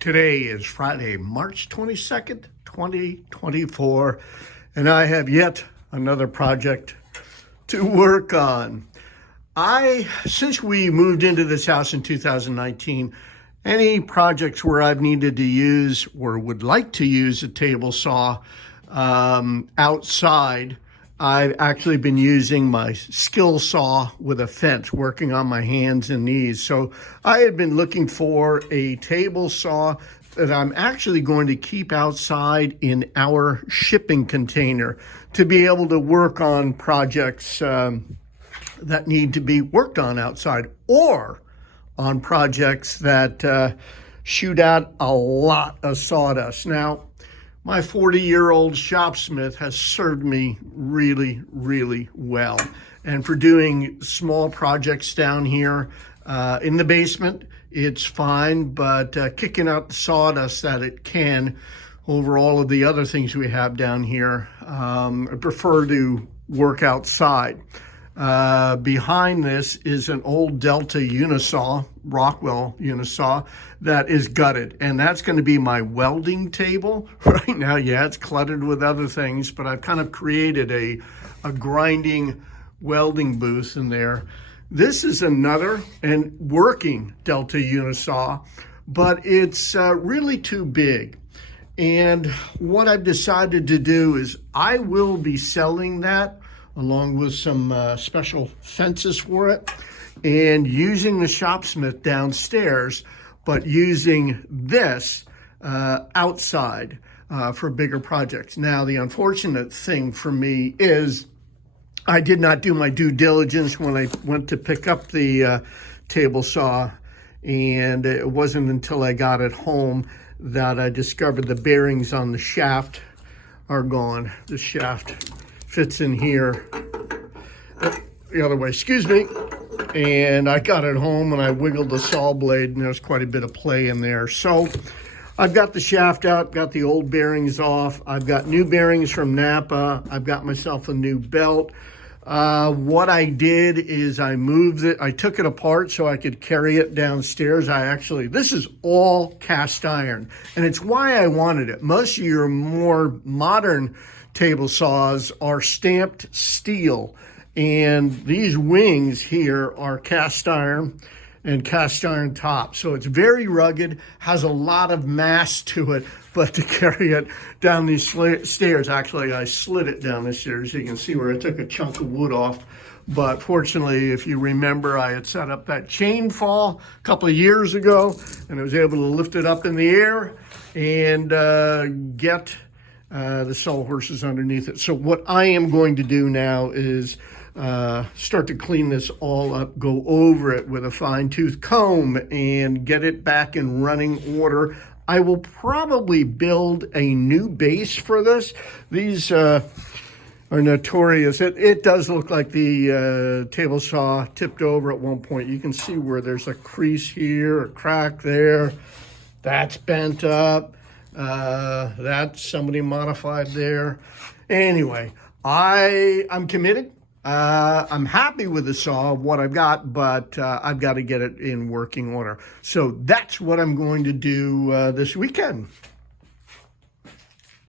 Today is Friday, March 22nd, 2024, and I have yet another project to work on. Since we moved into this house in 2019, any projects where I've needed to use or would like to use a table saw outside, I've actually been using my skill saw with a fence, working on my hands and knees. So I had been looking for a table saw that I'm actually going to keep outside in our shipping container to be able to work on projects that need to be worked on outside, or on projects that shoot out a lot of sawdust. Now, my 40-year-old shopsmith has served me really, really well. And for doing small projects down here in the basement, it's fine, but kicking out the sawdust that it can over all of the other things we have down here, I prefer to work outside. Behind this is an old Delta unisaw, Rockwell unisaw, that is gutted. And that's going to be my welding table right now. Yeah, it's cluttered with other things, but I've kind of created a grinding welding booth in there. This is another and working Delta unisaw, but it's really too big. And what I've decided to do is I will be selling that along with some special fences for it, and using the shopsmith downstairs, but using this outside for bigger projects. Now, the unfortunate thing for me is I did not do my due diligence when I went to pick up the table saw, and it wasn't until I got it home that I discovered the bearings on the shaft are gone. The shaft fits in here the other way, excuse me. And I got it home and I wiggled the saw blade, and there's quite a bit of play in there. So I've got the shaft out, got the old bearings off. I've got new bearings from Napa. I've got myself a new belt. What I did is I moved it. I took it apart so I could carry it downstairs. This is all cast iron, and it's why I wanted it. Most of your more modern table saws are stamped steel, and these wings here are cast iron and cast iron top. So it's very rugged, has a lot of mass to it, but to carry it down these stairs, actually I slid it down the stairs. You can see where I took a chunk of wood off. But fortunately, if you remember, I had set up that chain fall a couple of years ago, and I was able to lift it up in the air and get the sawhorses underneath it. So what I am going to do now is start to clean this all up, go over it with a fine-tooth comb and get it back in running order. I will probably build a new base for this. These are notorious. It does look like the table saw tipped over at one point. You can see where there's a crease here, a crack there. That's bent up. That's somebody modified there. Anyway, I'm committed. I'm happy with the saw, what I've got, but I've got to get it in working order. So that's what I'm going to do this weekend.